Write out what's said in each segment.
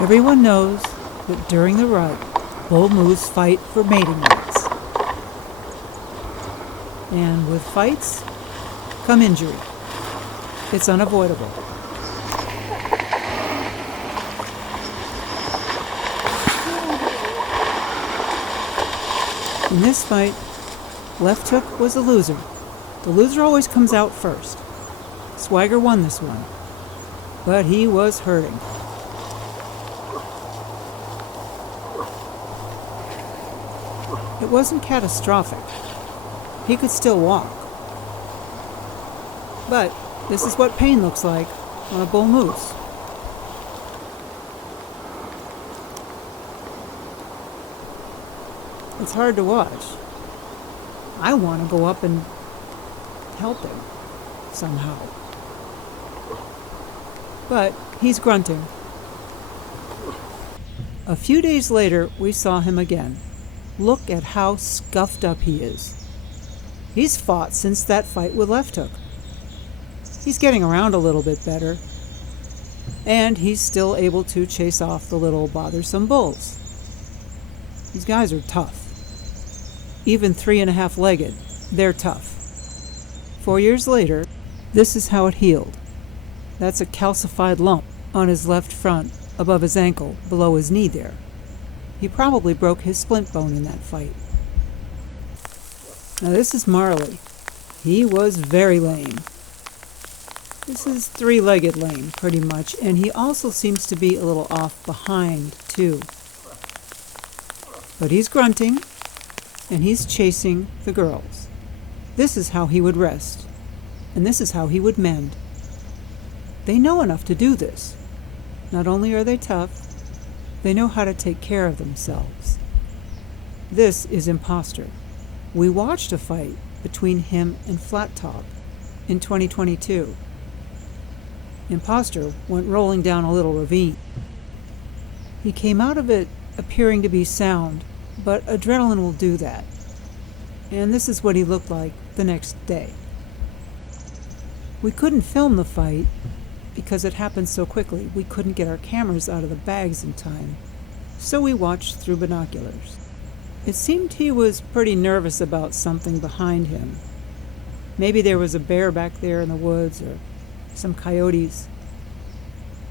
Everyone knows that during the rut, bull moose fight for mating rights. And with fights come injury. It's unavoidable. In this fight, Left Hook was a loser. The loser always comes out first. Swagger won this one, but he was hurting. It wasn't catastrophic. He could still walk. But this is what pain looks like on a bull moose. It's hard to watch. I want to go up and help him somehow. But he's grunting. A few days later, we saw him again. Look at how scuffed up he is. He's fought since that fight with Left Hook. He's getting around a little bit better. And he's still able to chase off the little bothersome bulls. These guys are tough. Even 3.5-legged, they're tough. 4 years later, this is how it healed. That's a calcified lump on his left front, above his ankle, below his knee there. He probably broke his splint bone in that fight. Now this is Marley. He was very lame. This is 3-legged lame, pretty much, and he also seems to be a little off behind, too. But he's grunting, and he's chasing the girls. This is how he would rest, and this is how he would mend. They know enough to do this. Not only are they tough, they know how to take care of themselves. This is Imposter. We watched a fight between him and Flat Top in 2022. Imposter went rolling down a little ravine. He came out of it appearing to be sound, but adrenaline will do that. And this is what he looked like the next day. We couldn't film the fight because it happened so quickly. We couldn't get our cameras out of the bags in time, so we watched through binoculars. It seemed he was pretty nervous about something behind him. Maybe there was a bear back there in the woods or some coyotes,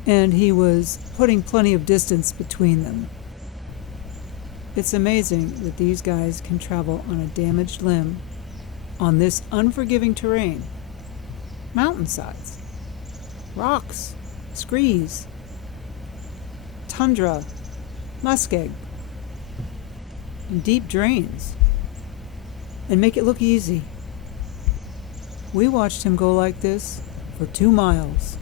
and he was putting plenty of distance between them. It's amazing that these guys can travel on a damaged limb on this unforgiving terrain. Mountainsides, rocks, screes, tundra, muskeg, and deep drains, and make it look easy. We watched him go like this for 2 miles.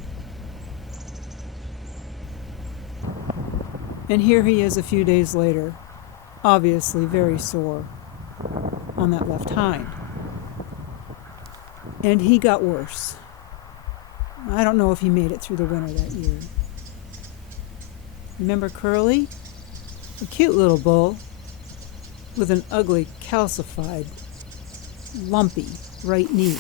And here he is a few days later, obviously very sore on that left hind. And he got worse. I don't know if he made it through the winter that year. Remember Curly? A cute little bull with an ugly, calcified, lumpy right knee.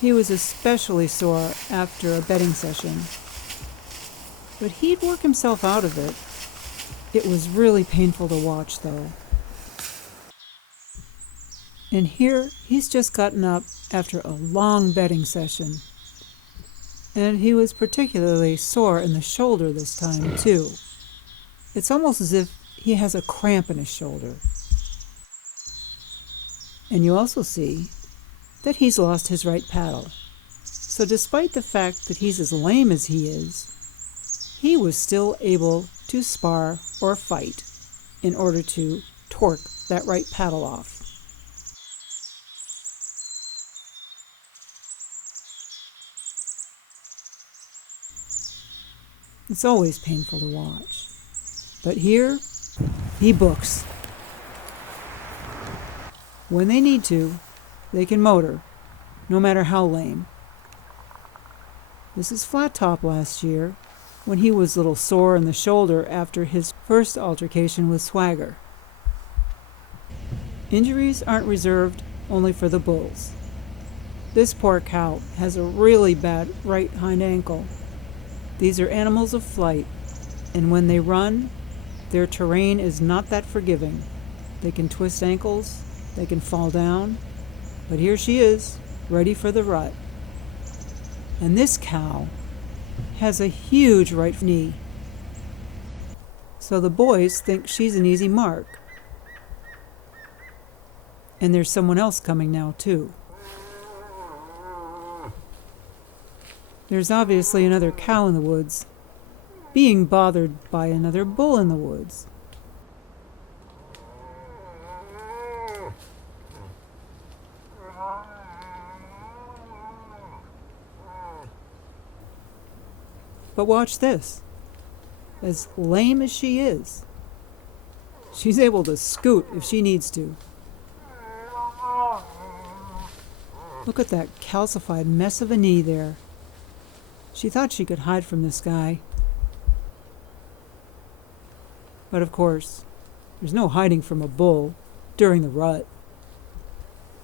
He was especially sore after a bedding session, but he'd work himself out of it. It was really painful to watch, though. And here, he's just gotten up after a long bedding session. And he was particularly sore in the shoulder this time, too. It's almost as if he has a cramp in his shoulder. And you also see that he's lost his right paddle. So despite the fact that he's as lame as he is, he was still able to spar or fight in order to torque that right paddle off. It's always painful to watch. But here, he books. When they need to, they can motor, no matter how lame. This is Flat Top last year, when he was a little sore in the shoulder after his first altercation with Swagger. Injuries aren't reserved only for the bulls. This poor cow has a really bad right hind ankle, These are animals of flight, and when they run, their terrain is not that forgiving. They can twist ankles, they can fall down, but here she is, ready for the rut. And this cow has a huge right knee, so the boys think she's an easy mark. And there's someone else coming now, too. There's obviously another cow in the woods, being bothered by another bull in the woods. But watch this. As lame as she is, she's able to scoot if she needs to. Look at that calcified mess of a knee there. She thought she could hide from this guy. But of course, there's no hiding from a bull during the rut.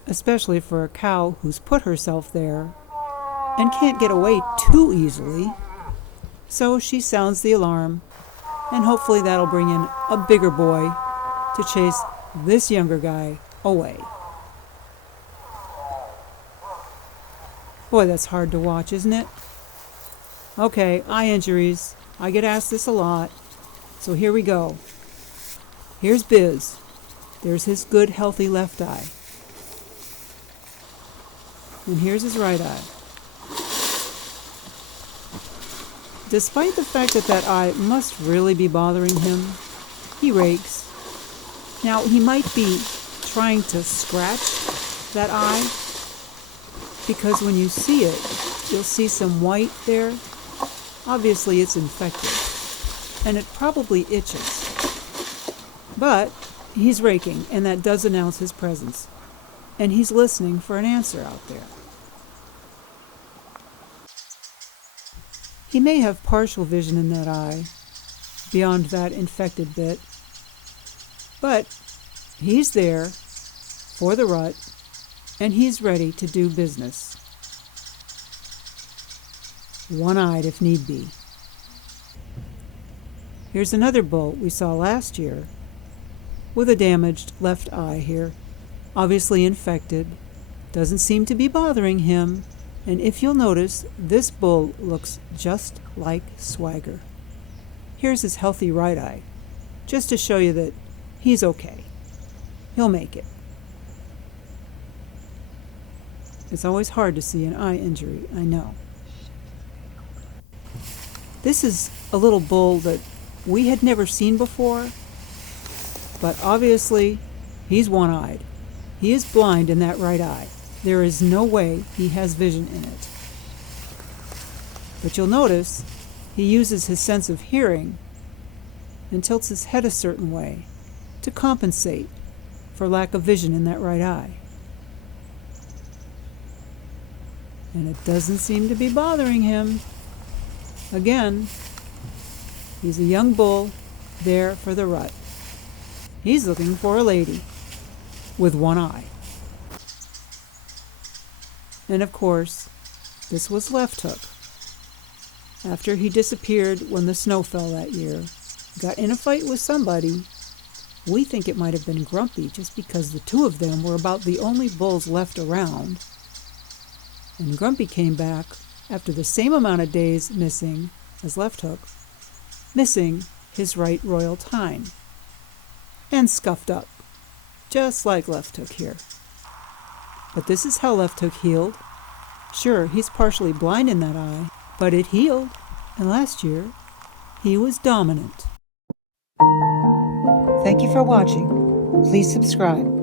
Especially for a cow who's put herself there and can't get away too easily. So she sounds the alarm, and hopefully that'll bring in a bigger boy to chase this younger guy away. Boy, that's hard to watch, isn't it? Okay, eye injuries. I get asked this a lot. So here we go. Here's Biz. There's his good, healthy left eye. And here's his right eye. Despite the fact that that eye must really be bothering him, he rakes. Now, he might be trying to scratch that eye, because when you see it, you'll see some white there. Obviously, it's infected, and it probably itches. But he's raking, and that does announce his presence, and he's listening for an answer out there. He may have partial vision in that eye, beyond that infected bit, but he's there for the rut, and he's ready to do business. One-eyed if need be. Here's another bull we saw last year with a damaged left eye here, obviously infected, doesn't seem to be bothering him, and if you'll notice, this bull looks just like Swagger. Here's his healthy right eye, just to show you that he's okay. He'll make it. It's always hard to see an eye injury, I know. This is a little bull that we had never seen before, but obviously he's one-eyed. He is blind in that right eye. There is no way he has vision in it. But you'll notice he uses his sense of hearing and tilts his head a certain way to compensate for lack of vision in that right eye. And it doesn't seem to be bothering him. Again, he's a young bull there for the rut. He's looking for a lady with one eye. And of course, this was Left Hook. After he disappeared when the snow fell that year, got in a fight with somebody. We think it might have been Grumpy, just because the two of them were about the only bulls left around. And Grumpy came back after the same amount of days missing as Left Hook, missing his right royal tine, and scuffed up, just like Left Hook here. But this is how Left Hook healed. Sure, he's partially blind in that eye, but it healed, and last year, he was dominant. Thank you for watching. Please subscribe.